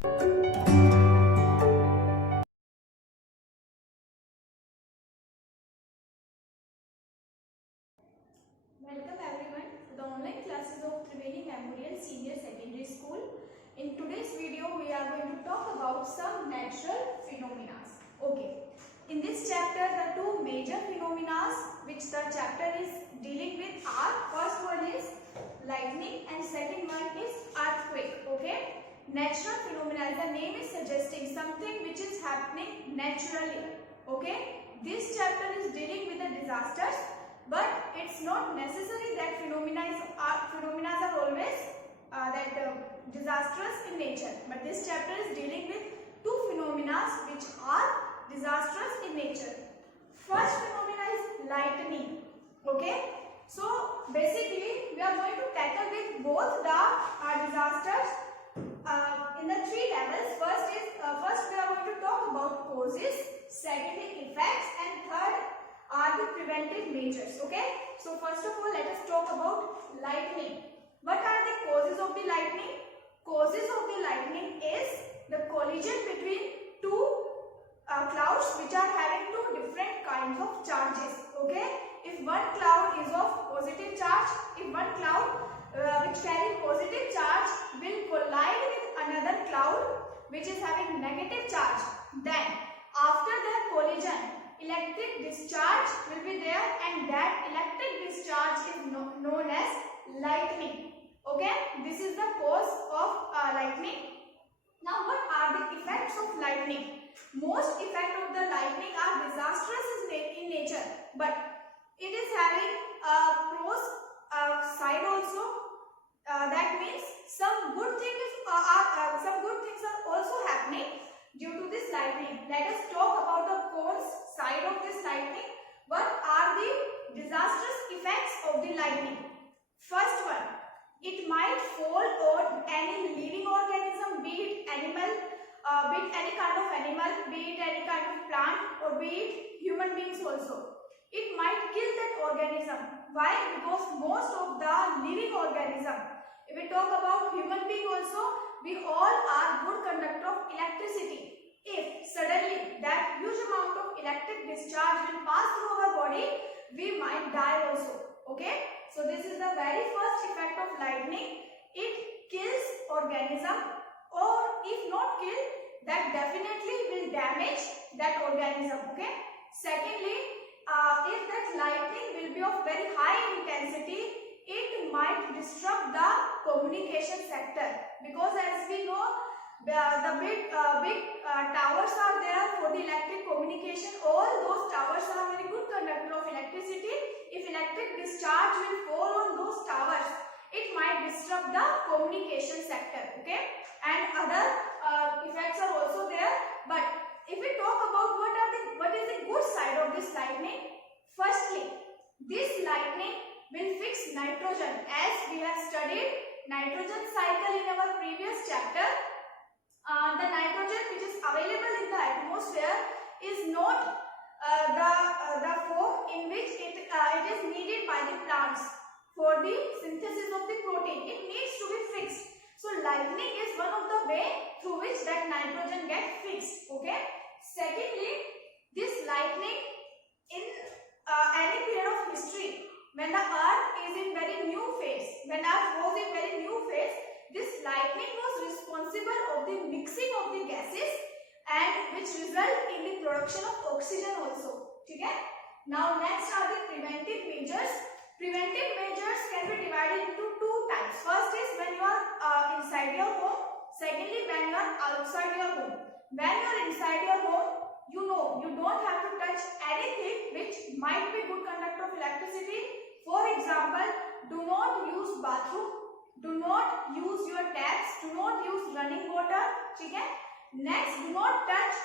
Welcome everyone to the online classes of Triveni Memorial Senior Secondary School. In today's video, we are going to talk about some natural phenomena. Okay. In this chapter, the two major phenomena which the chapter is dealing with are, first one is lightning and second one is earthquake. Okay. Natural phenomena, the name is suggesting something which is happening naturally. Okay. This chapter is dealing with the disasters. But it's not necessary that phenomena are always disastrous in nature. But this chapter is dealing with two phenomena which are disastrous in nature. First phenomena is lightning. Okay. So basically we are going to tackle with both the disasters in the three levels. First we are going to talk about causes, secondly effects, and third are the preventive measures. Okay. So first of all, let us talk about lightning. What are the causes of the lightning? Causes of the lightning is the collision between two clouds which are having two different kinds of charges. Okay. If one cloud is of positive charge, if one cloud which carry positive charge will collide with another cloud which is having negative charge, then after their collision electric discharge will be there, and that electric discharge is known as lightning. Okay, this is the cause of lightning. Now what are the effects of lightning? Most effects of the lightning are disastrous in nature, but it is having a pros side also. That means some good things are also happening due to this lightning. Let us talk about the cons side of this lightning. What are the disastrous effects of the lightning? First one, it might fall on any living organism, be it animal, be it any kind of animal, be it any kind of plant, or be it human beings also. It might kill that organism. Why? Because most of the living organism, if we talk about human being also, we all are good conductor of electricity. If suddenly that huge amount of electric discharge will pass through our body, we might die also. Okay. So this is the very first effect of lightning. It kills organism, or if not kill, that definitely will damage that organism. Okay. Secondly, if that lightning will be of very high intensity, it might disrupt the communication sector, because as we know, the big towers are there for the electric communication. All those towers are very good conductor of electricity. If electric discharge will fall on those towers, it might disrupt the communication sector. Okay, and other effects are also there. But if we talk about what is the good side of this lightning, firstly, this lightning will fix nitrogen. As we have studied nitrogen cycle in our previous chapter, the nitrogen which is available in the atmosphere is not the form in which it is needed by the plants for the synthesis of the protein. It needs to be fixed. So lightning is one of the way through which that nitrogen gets fixed. Okay. Secondly, this lightning in any period of history, when the earth is in very new phase, when earth was in very new phase, this lightning was responsible of the mixing of the gases and which result in the production of oxygen also. Okay? Now next are the preventive measures. Preventive measures can be divided into two types. First is when you are inside your home. Secondly, when you are outside your home. When you are inside your home, you know you don't have to touch anything which might be good conductor of electricity. For example, do not use bathroom, do not use your taps, do not use running water. Okay? Next, do not touch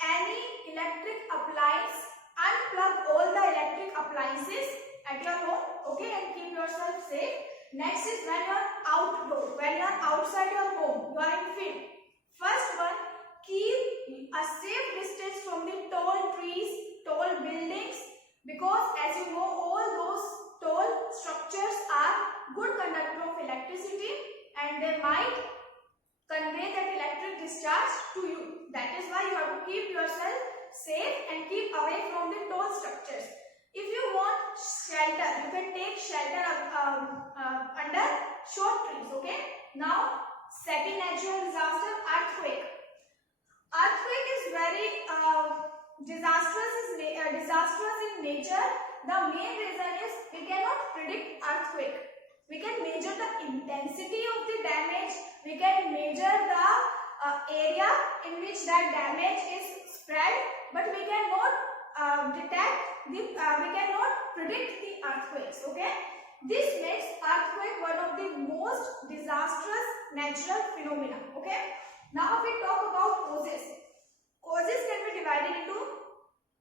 any electric appliance. Unplug all the electric appliances at your home. Okay, and keep yourself safe. Next is when you are outdoor, when you are outside your home, you are in field. First one, keep a safe distance from the tall trees, tall buildings, because as you know, all those tall structures are good conductor of electricity and they might convey that electric from the tall structures. If you want shelter, you can take shelter under short trees. Okay. Now, second natural disaster, earthquake. Earthquake is very disastrous in nature. The main reason is we cannot predict earthquake. We can measure the intensity of the damage. We can measure the area in which that damage is spread, but we cannot we cannot predict the earthquakes. Okay, this makes earthquake one of the most disastrous natural phenomena. Okay, now we talk about causes. Causes can be divided into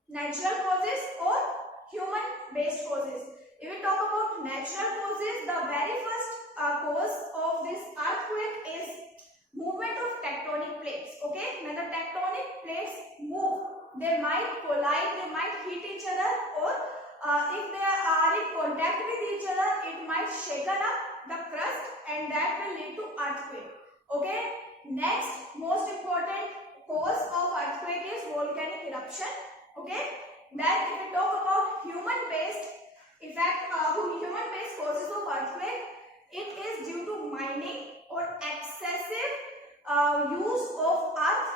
natural causes or human based causes. If we talk about natural causes, the very first cause of this earthquake is movement of tectonic plates. Okay, when the tectonic plates move, they might collide, they might hit each other, or if they are in contact with each other, it might shaken up the crust, and that will lead to earthquake. Okay, next most important cause of earthquake is volcanic eruption. Okay, then if we talk about human-based causes of earthquake, it is due to mining or excessive use of earth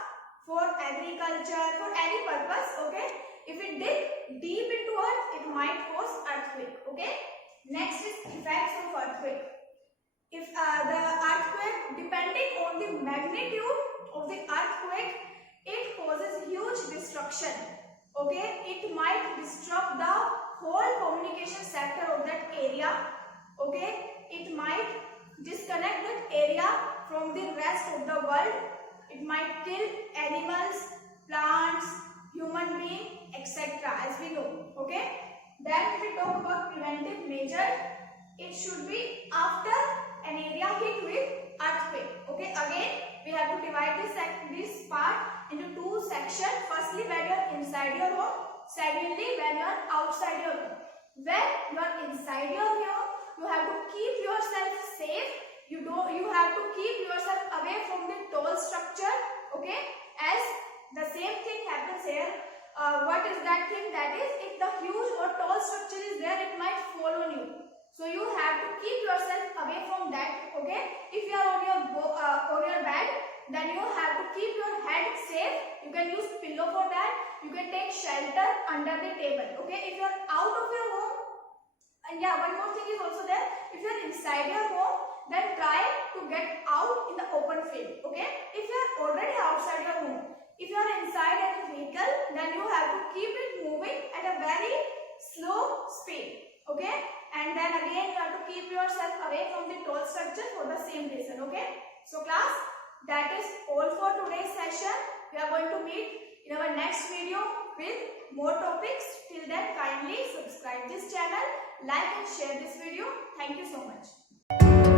for agriculture, for any purpose. Okay, if we dig deep into earth, it might cause earthquake. Okay, next is effects of earthquake. If the earthquake, depending on the magnitude of the earthquake, it causes huge destruction. Okay, it might disrupt the whole communication sector of that area. Okay, it might disconnect that area from the rest of the world. It might kill animals, plants, human beings, etc. as we know. Okay, then if we talk about preventive measure, it should be after an area hit with earthquake. Okay, again we have to divide this part into two sections. Firstly, when you are inside your home. Secondly, when you are outside your home. When you are inside your home, you have to keep yourself safe. You have to keep yourself away from the tall structure. Okay, as the same thing happens here. What is that thing? That is, if the huge or tall structure is there, it might fall on you. So you have to keep yourself away from that. Okay, if you are on your bed, then you have to keep your head safe. You can use pillow for that. You can take shelter under the table. Okay, if you are out of your home, and yeah, one more thing is also there. If you are inside your home, then try to get out in the open field. Okay, if you are already outside your home, if you are inside any vehicle, then you have to keep it moving at a very slow speed. Okay, and then again you have to keep yourself away from the tall structure for the same reason. Okay, so class, that is all for today's session. We are going to meet in our next video with more topics. Till then, kindly subscribe this channel, like and share this video. Thank you so much.